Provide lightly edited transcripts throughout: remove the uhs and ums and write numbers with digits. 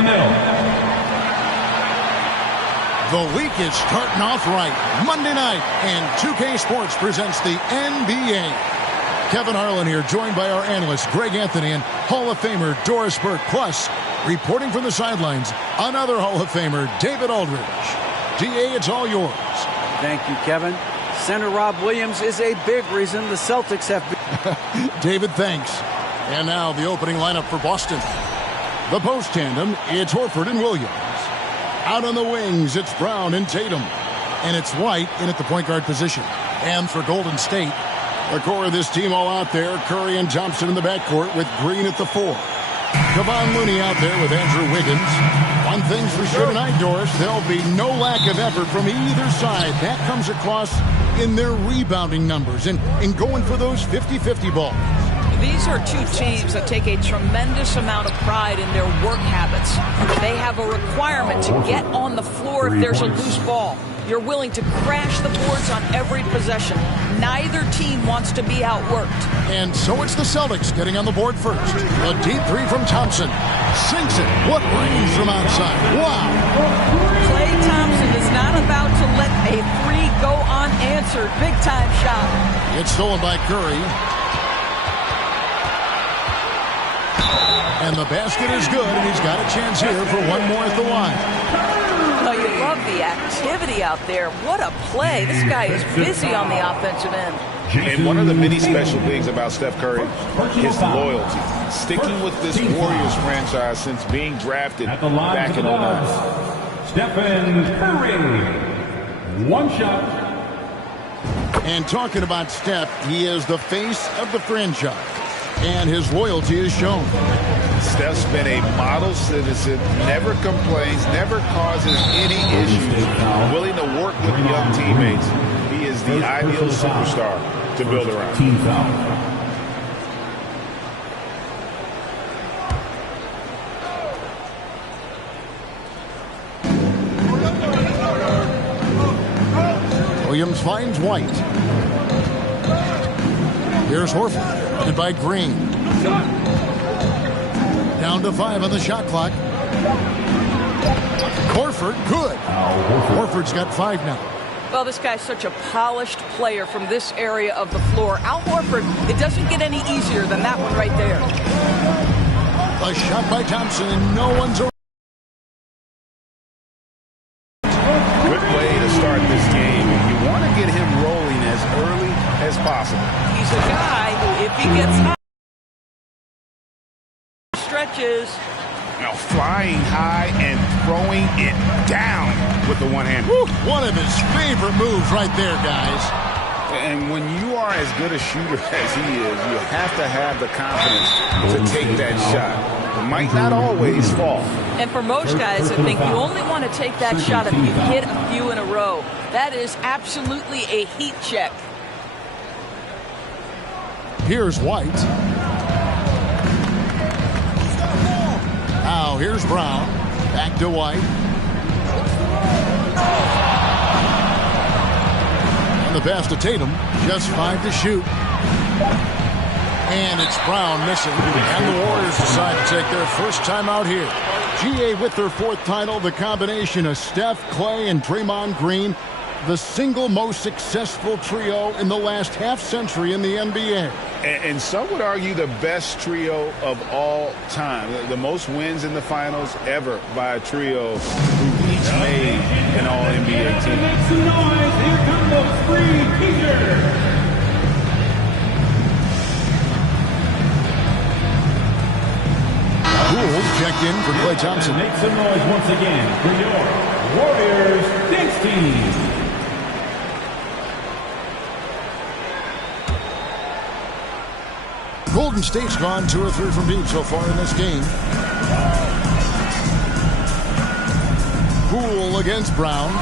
the middle. The week is starting off right. Monday night, and 2K Sports presents the NBA. Kevin Harlan here, joined by our analysts Greg Anthony and Hall of Famer Doris Burke. Plus, reporting from the sidelines, another Hall of Famer, David Aldridge. DA, it's all yours. Thank you, Kevin. Center Rob Williams is a big reason the Celtics have been... David, thanks. And now the opening lineup for Boston. The post tandem, it's Horford and Williams. Out on the wings, it's Brown and Tatum. And it's White in at the point guard position. And for Golden State, the core of this team all out there, Curry and Thompson in the backcourt with Green at the 4. Kevon Looney out there with Andrew Wiggins. One thing's for sure tonight, Doris, there'll be no lack of effort from either side. That comes across in their rebounding numbers and in going for those 50-50 balls. These are two teams that take a tremendous amount of pride in their work habits. They have a requirement to get on the floor if there's a loose ball. You're willing to crash the boards on every possession. Neither team wants to be outworked. And so it's the Celtics getting on the board first. A deep three from Thompson. Sinks it. What range from outside. Wow. Klay Thompson is not about to let a three go unanswered. Big time shot. It's stolen by Curry. And the basket is good, and he's got a chance here for one more at the line. Oh, you love the activity out there. What a play. This guy is busy on the offensive end. And one of the many special things about Steph Curry is loyalty. Sticking with this Warriors franchise since being drafted back in 09. Stephen Curry. One shot. And talking about Steph, he is the face of the franchise. And his loyalty is shown. Steph's been a model citizen, never complains, never causes any issues, willing to work with young teammates. He is the ideal superstar to build around. Team foul. Williams finds White. Here's Horford. Headed by Green. Down to 5 on the shot clock. Horford, good. Horford's got 5 now. Well, this guy's such a polished player from this area of the floor. Al Horford, it doesn't get any easier than that one right there. A shot by Thompson, and no one's around. Good way to start this game. You want to get him rolling as early as possible. He's a guy who, if he gets hot, stretches. Now flying high and throwing it down with the one hand. One of his favorite moves right there, guys. And when you are as good a shooter as he is, you have to have the confidence to take that shot. It might not always fall. And for most guys, I think you only want to take that shot if you hit a few in a row. That is absolutely a heat check. Here's White. Now here's Brown. Back to White. And the pass to Tatum. Just 5 to shoot. And it's Brown missing. And the Warriors decide to take their first time out here. GA with their 4th title. The combination of Steph, Klay, and Draymond Green. The single most successful trio in the last half-century in the NBA. And some would argue the best trio of all time. The most wins in the finals ever by a trio who each made an All-NBA team. Make some noise. Here come the Free Peter. Poole checked in for Klay Thompson. Make some noise once again for your Warriors dance team. Golden State's gone 2 or 3 from deep so far in this game. Poole against Brown.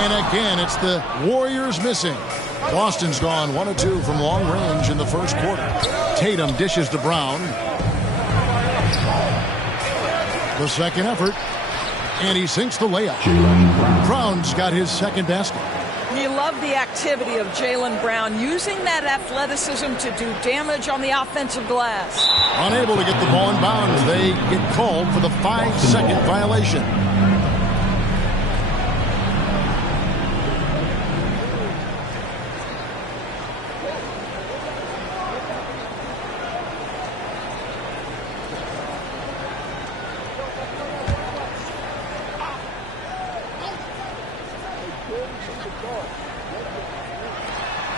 And again, it's the Warriors missing. Boston's gone 1 of 2 from long range in the first quarter. Tatum dishes to Brown. The second effort. And he sinks the layup. Brown's got his second basket. You love love the activity of Jaylen Brown, using that athleticism to do damage on the offensive glass. Unable to get the ball in bounds, they get called for the 5-second violation.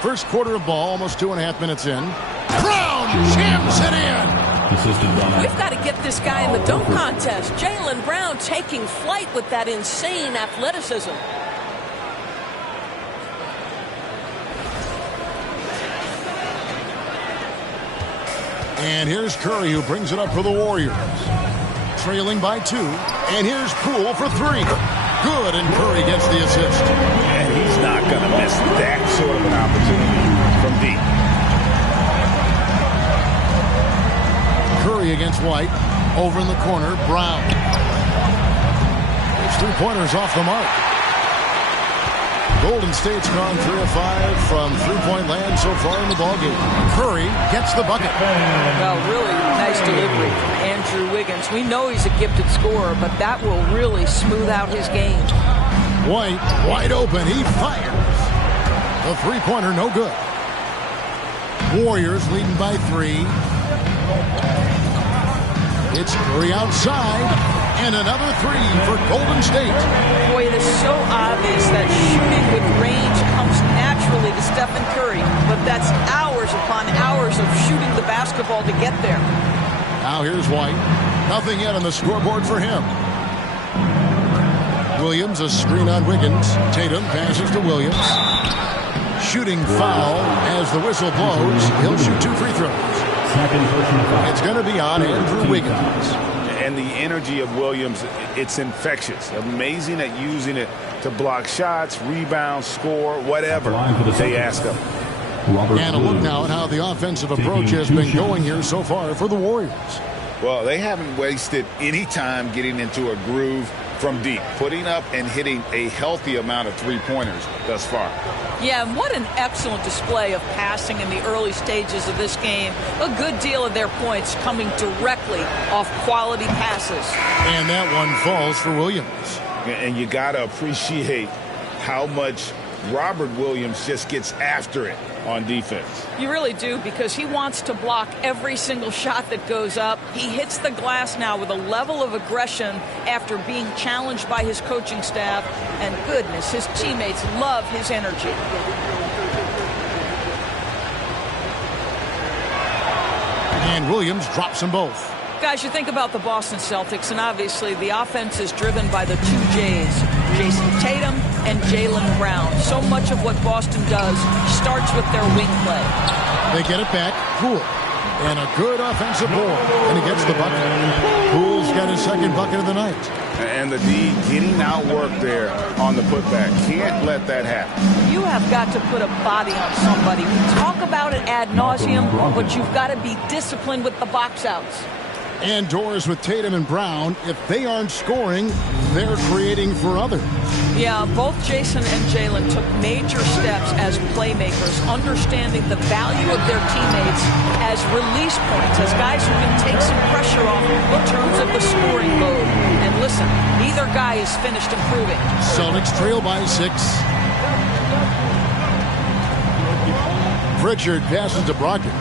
First quarter of ball, almost 2.5 minutes in. Brown jams it in. We've got to get this guy in the dunk contest. Jaylen Brown taking flight with that insane athleticism. And here's Curry, who brings it up for the Warriors. Trailing by 2. And here's Poole for 3. Good, and Curry gets the assist. And he's not going to miss that sort of an opportunity from deep. Curry against White. Over in the corner, Brown. His three-pointers off the mark. Golden State's gone 3 of 5 from three-point land so far in the ballgame. Curry gets the bucket. Well, really nice delivery from Andrew Wiggins. We know he's a gifted scorer, but that will really smooth out his game. White, wide open. He fires. The three-pointer, no good. Warriors leading by 3. It's Curry outside. And another 3 for Golden State. Boy, it is so obvious that shooting with range comes naturally to Stephen Curry, but that's hours upon hours of shooting the basketball to get there. Now here's White. Nothing yet on the scoreboard for him. Williams, a screen on Wiggins. Tatum passes to Williams. Shooting foul as the whistle blows. He'll shoot 2 free throws. It's going to be on Andrew Wiggins. And the energy of Williams, it's infectious. Amazing at using it to block shots, rebound, score, whatever they ask him. And a look now at how the offensive approach has been going here so far for the Warriors. Well, they haven't wasted any time getting into a groove from deep, putting up and hitting a healthy amount of three-pointers thus far. Yeah, and what an excellent display of passing in the early stages of this game. A good deal of their points coming directly off quality passes. And that one falls for Williams. And you got to appreciate how much Robert Williams just gets after it on defense. You really do, because he wants to block every single shot that goes up. He hits the glass now with a level of aggression after being challenged by his coaching staff. And goodness, his teammates love his energy. And Williams drops them both. Guys, you think about the Boston Celtics, and obviously the offense is driven by the 2 J's, Jason Tatum and Jaylen Brown. So much of what Boston does starts with their wing play. They get it back. Poole. And a good offensive board. And he gets the bucket. Poole's got his second bucket of the night. And the D getting outworked there on the putback. Can't let that happen. You have got to put a body on somebody. We talk about it ad nauseum, but you've got to be disciplined with the box outs. And doors with Tatum and Brown. If they aren't scoring, they're creating for others. Yeah, both Jason and Jaylen took major steps as playmakers, understanding the value of their teammates as release points, as guys who can take some pressure off in terms of the scoring load. And listen, neither guy is finished improving. Celtics trail by 6. Pritchard passes to Brogdon.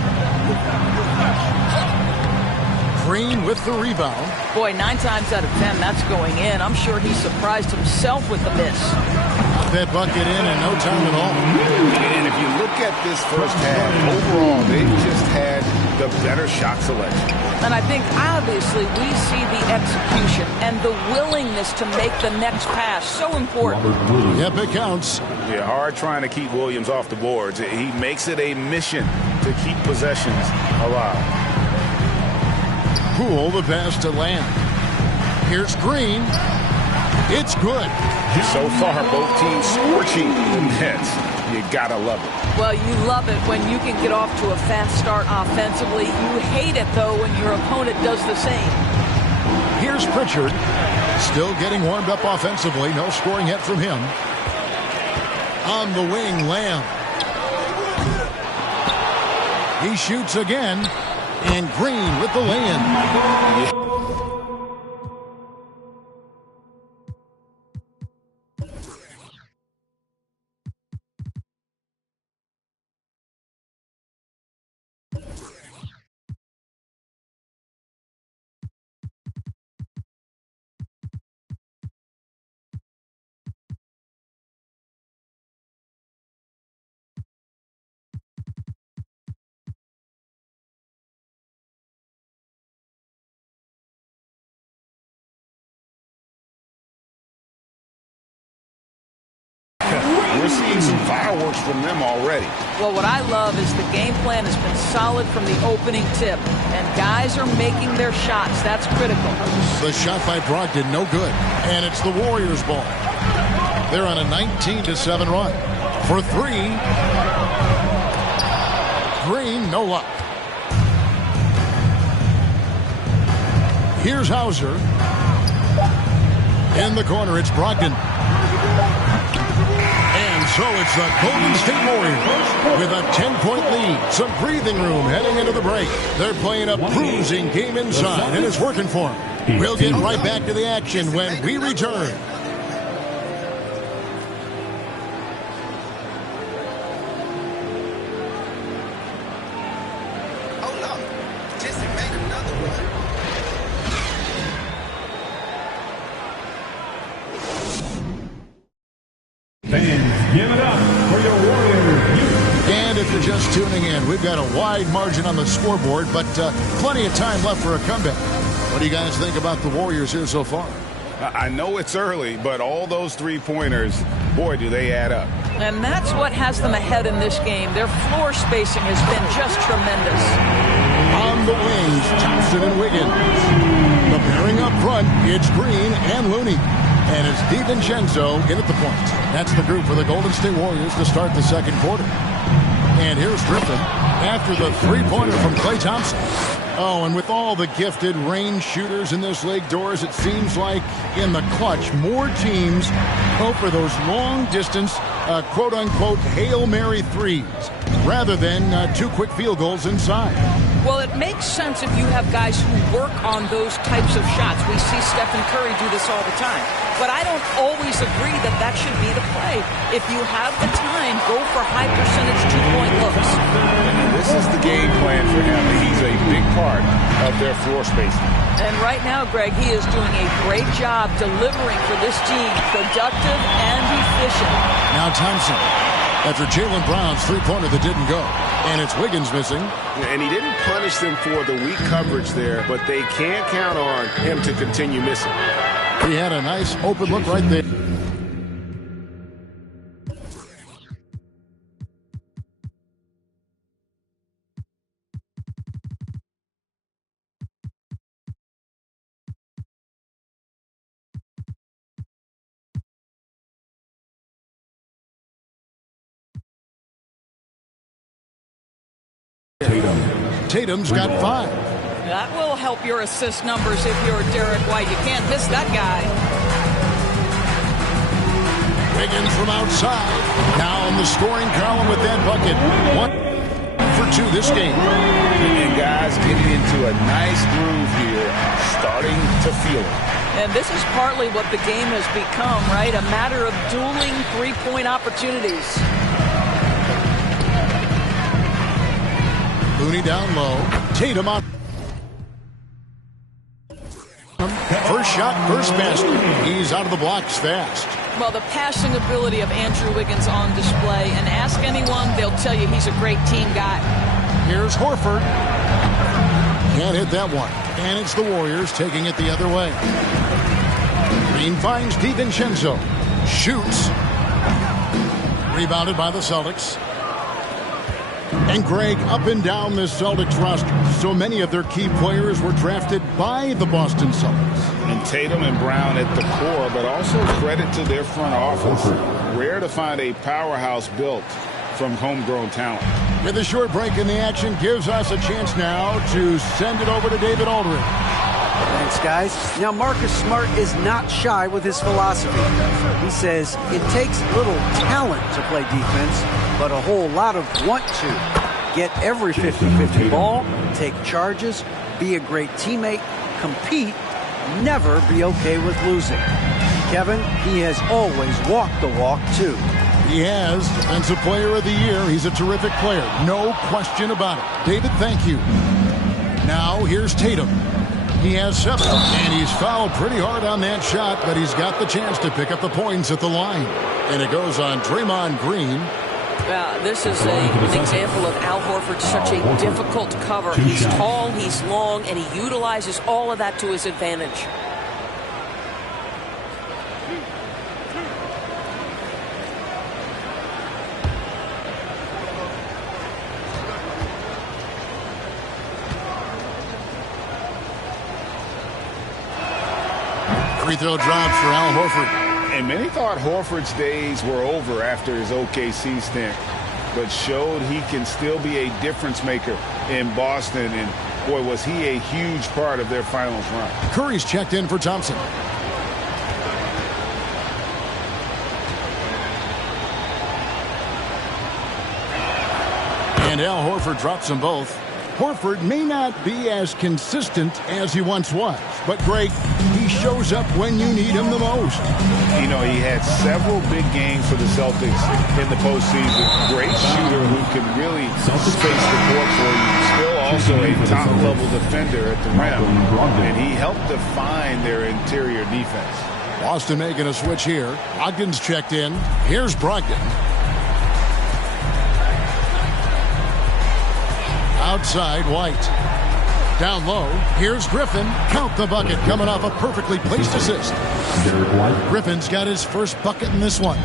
Green with the rebound. Boy, 9 times out of 10, that's going in. I'm sure he surprised himself with the miss. Got that bucket in no time at all. And if you look at this first half, overall, they've just had the better shot selection. And I think, obviously, we see the execution and the willingness to make the next pass so important. Yep, it counts. Yeah, hard trying to keep Williams off the boards. He makes it a mission to keep possessions alive. Poole, the pass to Lamb. Here's Green. It's good. So far, both teams scorching the Nets. You gotta love it. Well, you love it when you can get off to a fast start offensively. You hate it, though, when your opponent does the same. Here's Pritchard. Still getting warmed up offensively. No scoring yet from him. On the wing, Lamb. He shoots again. And Green with the lay-in. We're seeing some fireworks from them already. Well, what I love is the game plan has been solid from the opening tip, and guys are making their shots. That's critical. The shot by Brogdon, no good. And it's the Warriors' ball. They're on a 19-7 run. For three. Green, no luck. Here's Hauser. In the corner, it's Brogdon. And so it's the Golden State Warriors with a 10-point lead. Some breathing room heading into the break. They're playing a bruising game inside, and it's working for them. We'll get right back to the action when we return. Fans, give it up for your Warriors. And if you're just tuning in, we've got a wide margin on the scoreboard, but plenty of time left for a comeback. What do you guys think about the Warriors here so far? I know it's early, but all those three-pointers, boy, do they add up. And that's what has them ahead in this game. Their floor spacing has been just tremendous. On the wings, Thompson and Wiggins. The pairing up front, it's Green and Looney. And it's DiVincenzo in at the point. That's the group for the Golden State Warriors to start the second quarter. And here's Griffin after the three-pointer from Klay Thompson. Oh, and with all the gifted range shooters in this league, Doors, it seems like in the clutch, more teams go for those long-distance, quote-unquote, Hail Mary threes rather than two quick field goals inside. Well, it makes sense if you have guys who work on those types of shots. We see Stephen Curry do this all the time. But I don't always agree that that should be the play. If you have the time, go for high-percentage two-point looks. And this is the game plan for him. He's a big part of their floor spacing. And right now, Greg, he is doing a great job delivering for this team, productive and efficient. Now Thompson, after Jaylen Brown's three-pointer that didn't go. And it's Wiggins missing. And he didn't punish them for the weak coverage there, but they can't count on him to continue missing. He had a nice open look right there. Tatum's got 5. That will help your assist numbers if you're Derek White. You can't miss that guy. Wiggins from outside. Now in the scoring column with that bucket. 1 for 2 this game. And guys getting into a nice groove here, starting to feel it. And this is partly what the game has become, right? A matter of dueling three-point opportunities. Looney down low. Tatum on. First shot, first basket. He's out of the blocks fast. Well, the passing ability of Andrew Wiggins on display. And ask anyone, they'll tell you he's a great team guy. Here's Horford. Can't hit that one. And it's the Warriors taking it the other way. Green finds DiVincenzo. Shoots. Rebounded by the Celtics. And Greg, up and down this Celtics roster, so many of their key players were drafted by the Boston Celtics. And Tatum and Brown at the core, but also credit to their front office. Rare to find a powerhouse built from homegrown talent. With a short break in the action gives us a chance now to send it over to David Aldridge. defense, guys. Now, Marcus Smart is not shy with his philosophy. He says it takes little talent to play defense, but a whole lot of want to. Get every 50-50 ball, take charges, be a great teammate, compete, never be okay with losing. Kevin, he has always walked the walk, too. He has. Defensive Player of the Year. He's a terrific player. No question about it. David, thank you. Now, here's Tatum. He has 7, and he's fouled pretty hard on that shot, but he's got the chance to pick up the points at the line. And it goes on Draymond Green. This is an example of Al Horford, such a difficult cover. He's tall, he's long, and he utilizes all of that to his advantage. Free throw drops for Al Horford. And many thought Horford's days were over after his OKC stint, but showed he can still be a difference maker in Boston. And, boy, was he a huge part of their finals run. Curry's checked in for Thompson. And Al Horford drops them both. Horford may not be as consistent as he once was, but Greg, he shows up when you need him the most. You know, he had several big games for the Celtics in the postseason. Great shooter who can really space the court for you. Still also a top-level defender at the rim, and he helped define their interior defense. Boston making a switch here. Ogden's checked in. Here's Brogdon. Outside, White. Down low, here's Griffin. Count the bucket, coming off a perfectly placed assist. Griffin's got his first bucket in this one.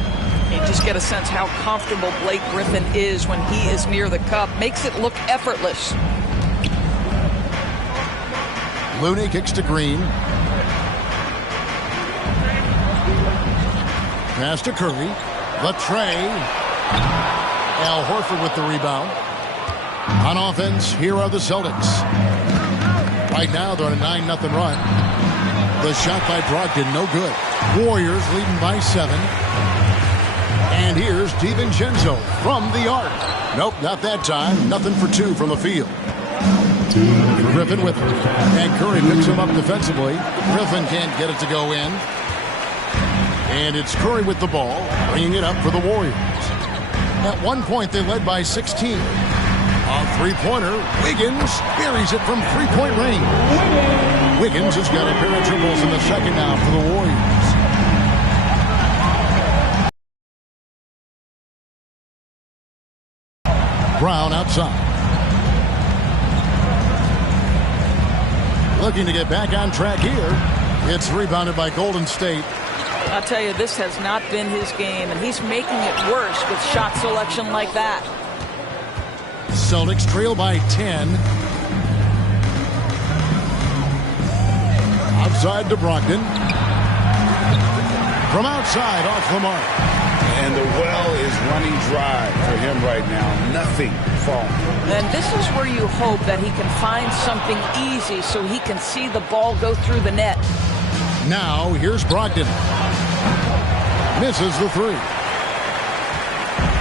You just get a sense how comfortable Blake Griffin is when he is near the cup. Makes it look effortless. Looney kicks to Green. Pass to Curry. The tray. Al Horford with the rebound. On offense, here are the Celtics. Right now, they're on a 9-0 run. The shot by Brogdon, no good. Warriors leading by 7. And here's DiVincenzo from the arc. Nope, not that time. Nothing for 2 from the field. Griffin with it. And Curry picks him up defensively. Griffin can't get it to go in. And it's Curry with the ball, bringing it up for the Warriors. At one point, they led by 16. A three-pointer, Wiggins buries it from three-point range. Wiggins has got a pair of triples in the second now for the Warriors. Brown outside. Looking to get back on track here. It's rebounded by Golden State. I'll tell you, this has not been his game, and he's making it worse with shot selection like that. Celtics trail by 10. Outside to Brogdon. From outside, off the mark. And the well is running dry for him right now. Nothing falling. And this is where you hope that he can find something easy so he can see the ball go through the net. Now, here's Brogdon. Misses the 3.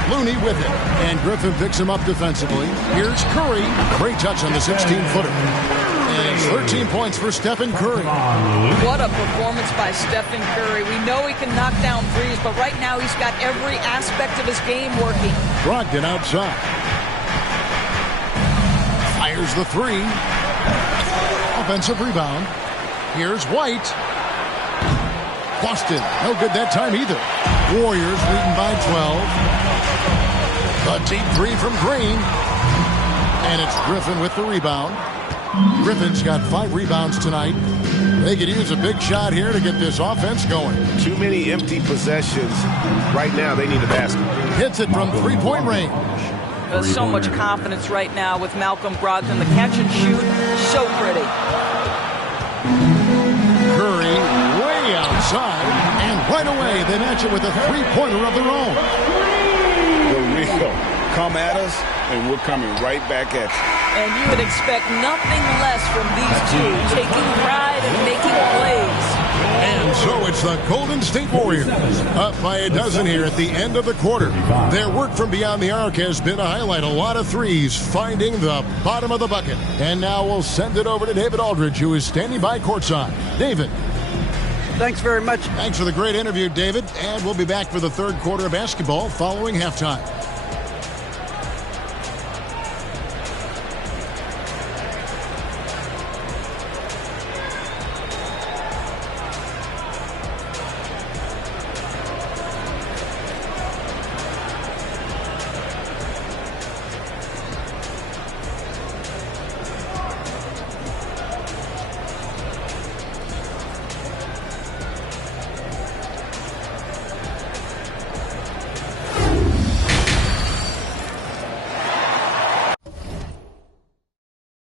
Looney with it, and Griffin picks him up defensively. Here's Curry. Great touch on the 16-footer. And it's 13 points for Stephen Curry. What a performance by Stephen Curry. We know he can knock down threes, but right now he's got every aspect of his game working. Brogdon outside. Fires the 3. Offensive rebound. Here's White. Boston, no good that time either. Warriors leading by 12. A deep 3 from Green. And it's Griffin with the rebound. Griffin's got 5 rebounds tonight. They could use a big shot here to get this offense going. Too many empty possessions. Right now, they need a basket. Hits it from three-point range. There's so much confidence right now with Malcolm Brogdon. The catch and shoot, so pretty. Curry way outside. And right away, they match it with a three-pointer of their own. The real come at us, and we're coming right back at you. And you would expect nothing less from these two, taking pride and making plays. And so it's the Golden State Warriors, up by a dozen here at the end of the quarter. Their work from beyond the arc has been a highlight. A lot of threes, finding the bottom of the bucket. And now we'll send it over to David Aldridge, who is standing by courtside. David. Thanks very much. Thanks for the great interview, David. And we'll be back for the third quarter of basketball following halftime.